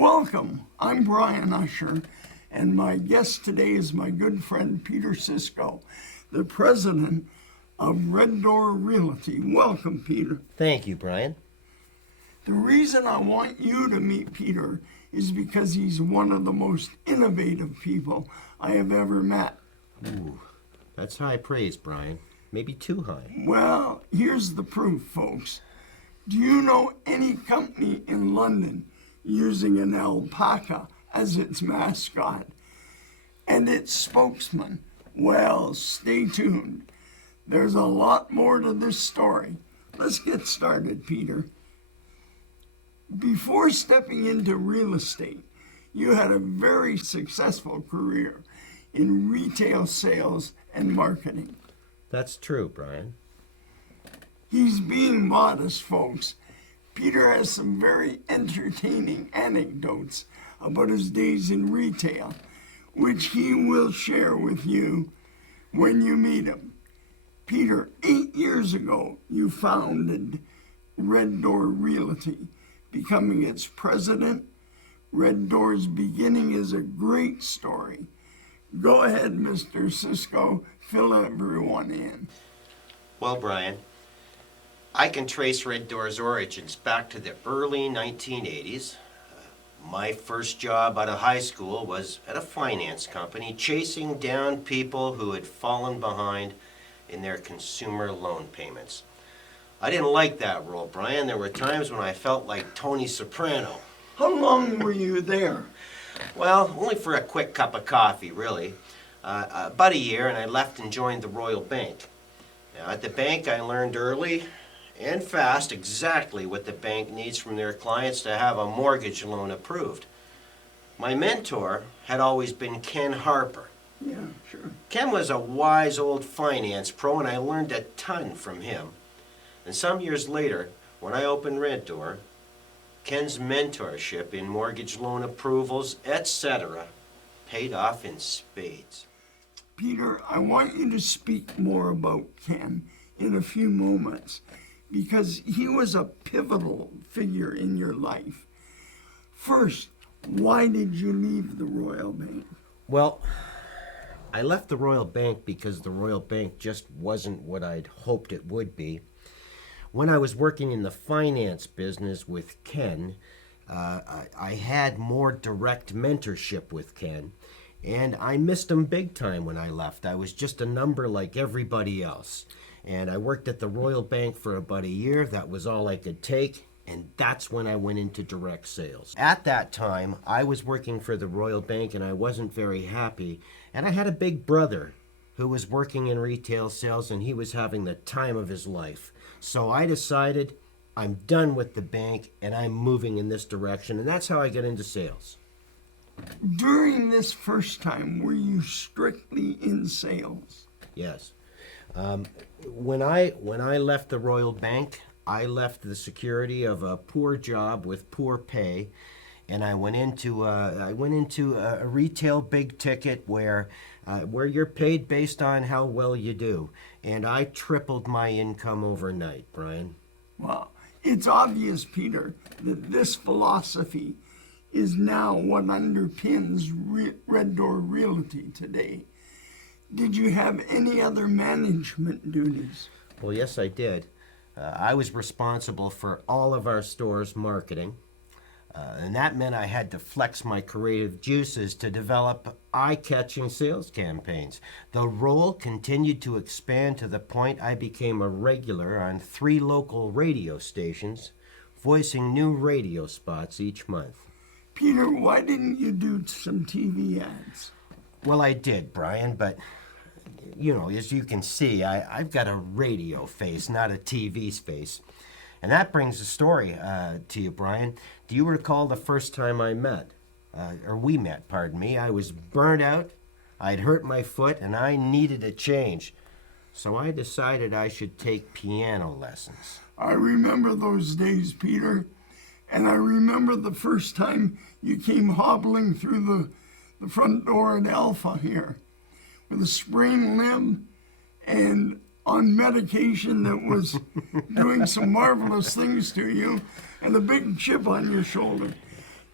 Welcome. I'm Brian Usher, and my guest today is my good friend Peter Sisco, the president of Red Door Realty. Welcome, Peter. Thank you, Brian. The reason I want you to meet Peter is because he's one of the most innovative people I have ever met. Ooh, that's high praise, Brian. Maybe too high. Well, here's the proof, folks. Do you know any company in London using an alpaca as its mascot and its spokesman? Well, stay tuned. There's a lot more to this story. Let's get started, Peter. Before stepping into real estate, you had a very successful career in retail sales and marketing. That's true, Brian. He's being modest, folks. Peter has some very entertaining anecdotes about his days in retail, which he will share with you when you meet him. Peter, 8 years ago, you founded Red Door Realty, becoming its president. Red Door's beginning is a great story. Go ahead, Mr. Sisco, fill everyone in. Well, Brian, I can trace Red Door's origins back to the early 1980s. My first job out of high school was at a finance company, chasing down people who had fallen behind in their consumer loan payments. I didn't like that role, Brian. There were times when I felt like Tony Soprano. How long were you there? Well, only for a quick cup of coffee, really. About a year, and I left and joined the Royal Bank. Now, at the bank, I learned early and fast exactly what the bank needs from their clients to have a mortgage loan approved. My mentor had always been Ken Harper. Yeah, sure. Ken was a wise old finance pro, and I learned a ton from him. And some years later, when I opened Red Door, Ken's mentorship in mortgage loan approvals, etc., paid off in spades. Peter, I want you to speak more about Ken in a few moments because he was a pivotal figure in your life. First, why did you leave the Royal Bank? Well, I left the Royal Bank because the Royal Bank just wasn't what I'd hoped it would be. When I was working in the finance business with Ken, I had more direct mentorship with Ken, and I missed him big time when I left. I was just a number like everybody else. And I worked at the Royal Bank for about a year. That was all I could take, and that's when I went into direct sales. At that time, I was working for the Royal Bank, and I wasn't very happy. And I had a big brother who was working in retail sales, and he was having the time of his life. So I decided I'm done with the bank, and I'm moving in this direction, and that's how I got into sales. During this first time, were you strictly in sales? Yes. When I left the Royal Bank, I left the security of a poor job with poor pay, and I went into a retail big ticket where you're paid based on how well you do, and I tripled my income overnight, Brian. Well, it's obvious, Peter, that this philosophy is now what underpins Red Door Realty today. Did you have any other management duties? Well, yes, I did. I was responsible for all of our stores' marketing, and that meant I had to flex my creative juices to develop eye-catching sales campaigns. The role continued to expand to the point I became a regular on 3 local radio stations, voicing new radio spots each month. Peter, why didn't you do some TV ads? Well, I did, Brian, but, you know, as you can see, I've got a radio face, not a TV's face. And that brings a story to you, Brian. Do you recall the first time we met? I was burnt out, I'd hurt my foot, and I needed a change. So I decided I should take piano lessons. I remember those days, Peter. And I remember the first time you came hobbling through the front door at Alpha here with a sprained limb and on medication that was doing some marvelous things to you and a big chip on your shoulder.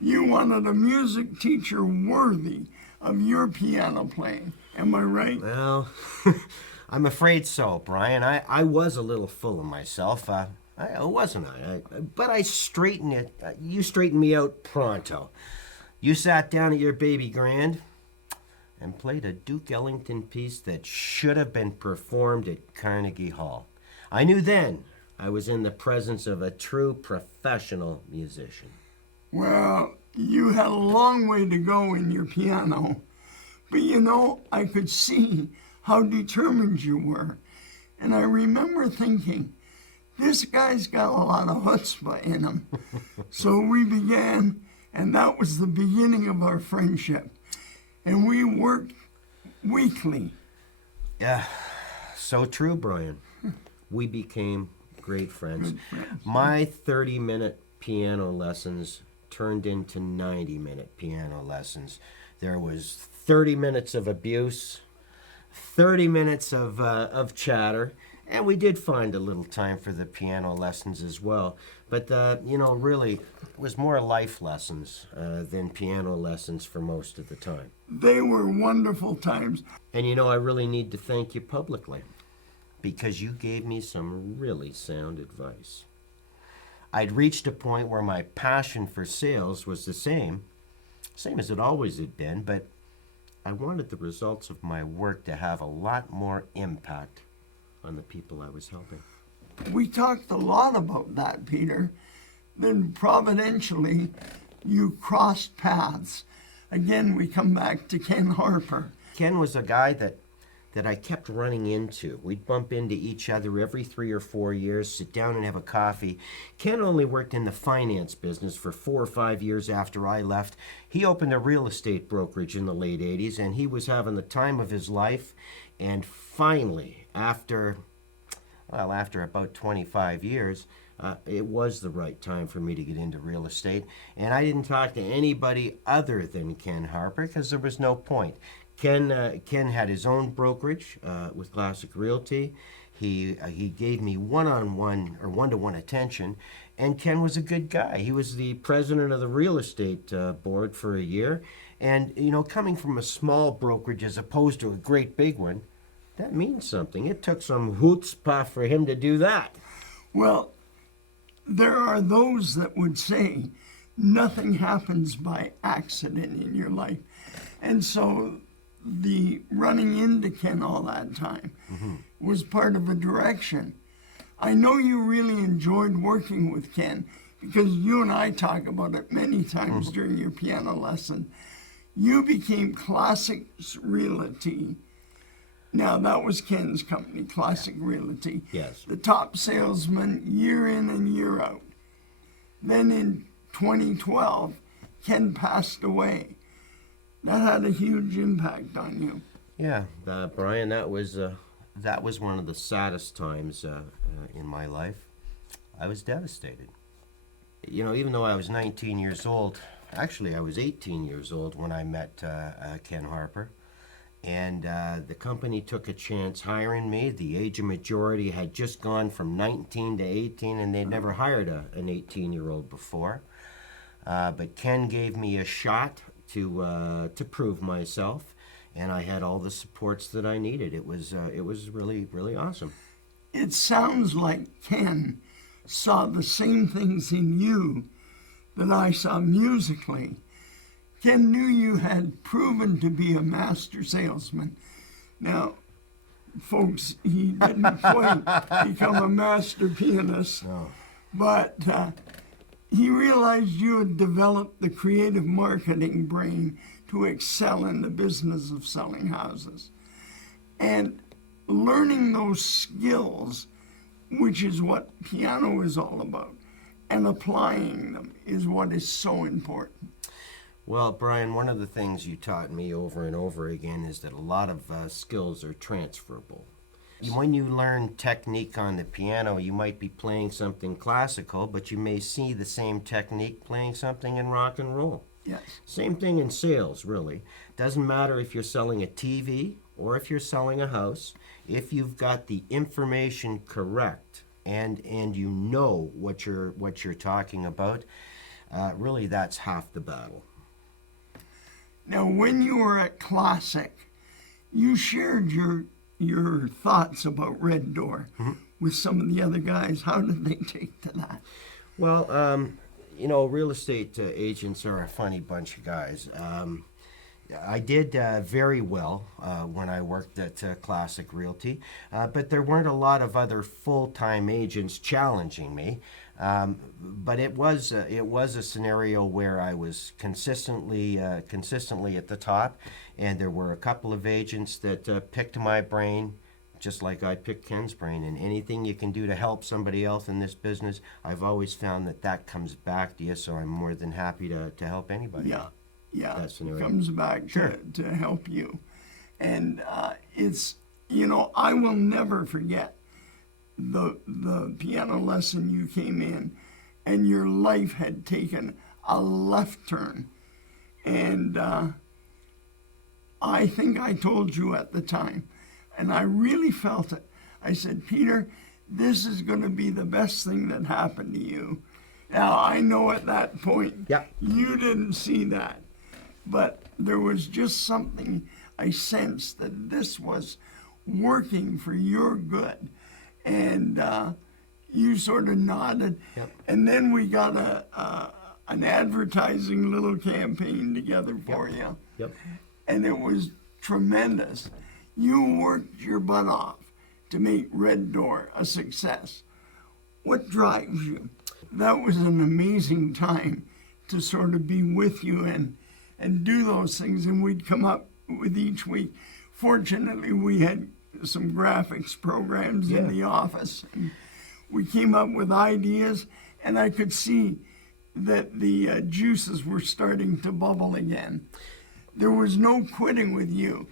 You wanted a music teacher worthy of your piano playing. Am I right? Well, I'm afraid so, Brian. I was a little full of myself. Wasn't I? But I straightened it. You straightened me out pronto. You sat down at your baby grand and played a Duke Ellington piece that should have been performed at Carnegie Hall. I knew then I was in the presence of a true professional musician. Well, you had a long way to go in your piano. But you know, I could see how determined you were. And I remember thinking, this guy's got a lot of chutzpah in him. So we began, and that was the beginning of our friendship. And we worked weekly. Yeah, so true, Brian. We became great friends. Good friends. My 30-minute piano lessons turned into 90-minute piano lessons. There was 30 minutes of abuse, 30 minutes of chatter, and we did find a little time for the piano lessons as well. But, really, it was more life lessons than piano lessons for most of the time. They were wonderful times. And, I really need to thank you publicly because you gave me some really sound advice. I'd reached a point where my passion for sales was the same as it always had been, but I wanted the results of my work to have a lot more impact on the people I was helping. We talked a lot about that, Peter. Then providentially, you crossed paths. Again, we come back to Ken Harper. Ken was a guy that I kept running into. We'd bump into each other every 3 or 4 years, sit down and have a coffee. Ken only worked in the finance business for 4 or 5 years after I left. He opened a real estate brokerage in the late 80s, and he was having the time of his life. And finally, after about 25 years, it was the right time for me to get into real estate. And I didn't talk to anybody other than Ken Harper because there was no point. Ken had his own brokerage with Classic Realty. He gave me one-on-one or one-to-one attention, and Ken was a good guy. He was the president of the real estate board for a year, and coming from a small brokerage as opposed to a great big one, that means something. It took some chutzpah for him to do that. Well, there are those that would say nothing happens by accident in your life. And so the running into Ken all that time was part of a direction. I know you really enjoyed working with Ken because you and I talk about it many times during your piano lesson. You became Classic Realty. Now, that was Ken's company, Classic Realty. Yes. The top salesman year in and year out. Then in 2012, Ken passed away. That had a huge impact on you. Yeah, Brian, that was one of the saddest times in my life. I was devastated. Even though I was 19 years old, actually I was 18 years old when I met Ken Harper. And the company took a chance hiring me. The age of majority had just gone from 19 to 18, and they'd never hired an 18-year-old before. But Ken gave me a shot to prove myself, and I had all the supports that I needed. It was really, really awesome. It sounds like Ken saw the same things in you that I saw musically. Ken knew you had proven to be a master salesman. Now, folks, he didn't quite become a master pianist, but he realized you had developed the creative marketing brain to excel in the business of selling houses. And learning those skills, which is what piano is all about, and applying them is what is so important. Well, Brian, one of the things you taught me over and over again is that a lot of skills are transferable. When you learn technique on the piano, you might be playing something classical, but you may see the same technique playing something in rock and roll. Yes. Same thing in sales, really. Doesn't matter if you're selling a TV or if you're selling a house. If you've got the information correct and you know what you're talking about, really that's half the battle. Now, when you were at Classic, you shared your thoughts about Red Door with some of the other guys. How did they take to that? Well, real estate agents are a funny bunch of guys. I did very well when I worked at Classic Realty, but there weren't a lot of other full-time agents challenging me. But it was a scenario where I was consistently at the top, and there were a couple of agents that picked my brain, just like I picked Ken's brain. And anything you can do to help somebody else in this business, I've always found that comes back to you. So I'm more than happy to help anybody. Yeah, That scenario. comes back Sure. to help you. And it's, I will never forget the piano lesson you came in, and your life had taken a left turn. And I think I told you at the time, and I really felt it. I said, Peter, this is going to be the best thing that happened to you. Now, I know at that point, Yep. you didn't see that, but there was just something I sensed that this was working for your good. And you sort of nodded. Yep. And then we got an advertising little campaign together for you. Yep. And it was tremendous. You worked your butt off to make Red Door a success. What drives you? That was an amazing time to sort of be with you and do those things. And we'd come up with each week. Fortunately, we had some graphics programs in the office. And we came up with ideas, and I could see that the juices were starting to bubble again. There was no quitting with you.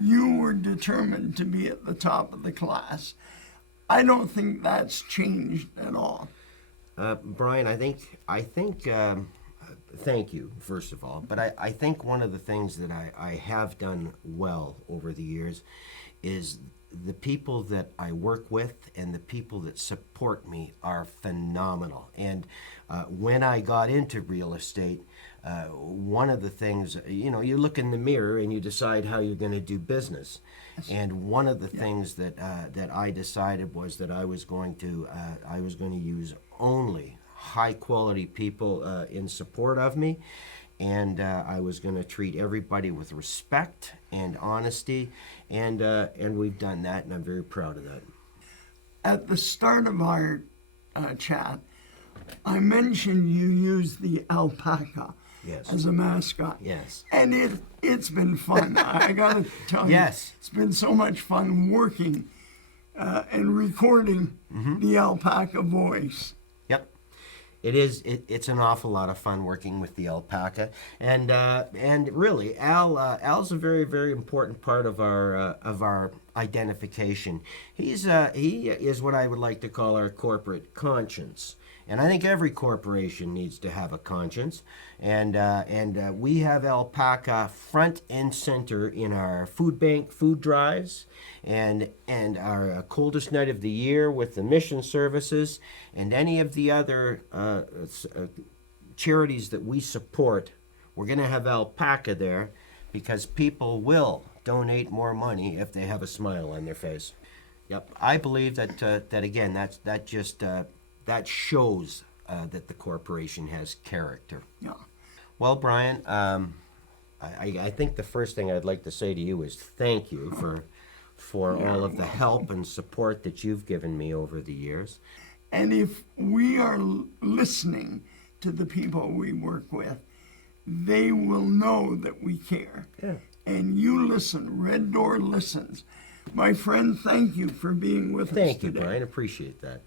You were determined to be at the top of the class. I don't think that's changed at all. Brian, I think thank you, first of all. But I think one of the things that I have done well over the years is the people that I work with and the people that support me are phenomenal. And when I got into real estate, one of the things, you look in the mirror and you decide how you're going to do business. And one of the things that I decided was that I was going to use only high quality people in support of me, and I was going to treat everybody with respect and honesty, and we've done that, and I'm very proud of that. At the start of our chat, I mentioned you used the alpaca Yes. as a mascot. Yes. And it's been fun. I got to tell you, Yes. it's been so much fun working and recording the alpaca voice. Yep. It's an awful lot of fun working with the alpaca, and really, Al's a very, very important part of our identification. He is what I would like to call our corporate conscience, and I think every corporation needs to have a conscience, and we have alpaca front and center in our food bank food drives, and our coldest night of the year with the mission services, and any of the other charities that we support. We're going to have alpaca there because people will donate more money if they have a smile on their face. Yep, I believe that again, that shows that the corporation has character. Yeah. Well, Brian, I think the first thing I'd like to say to you is thank you for all of the help and support that you've given me over the years. And if we are listening to the people we work with, they will know that we care. Yeah. And you listen. Red Door listens. My friend, thank you for being with us Thank you, today. Brian. Appreciate that.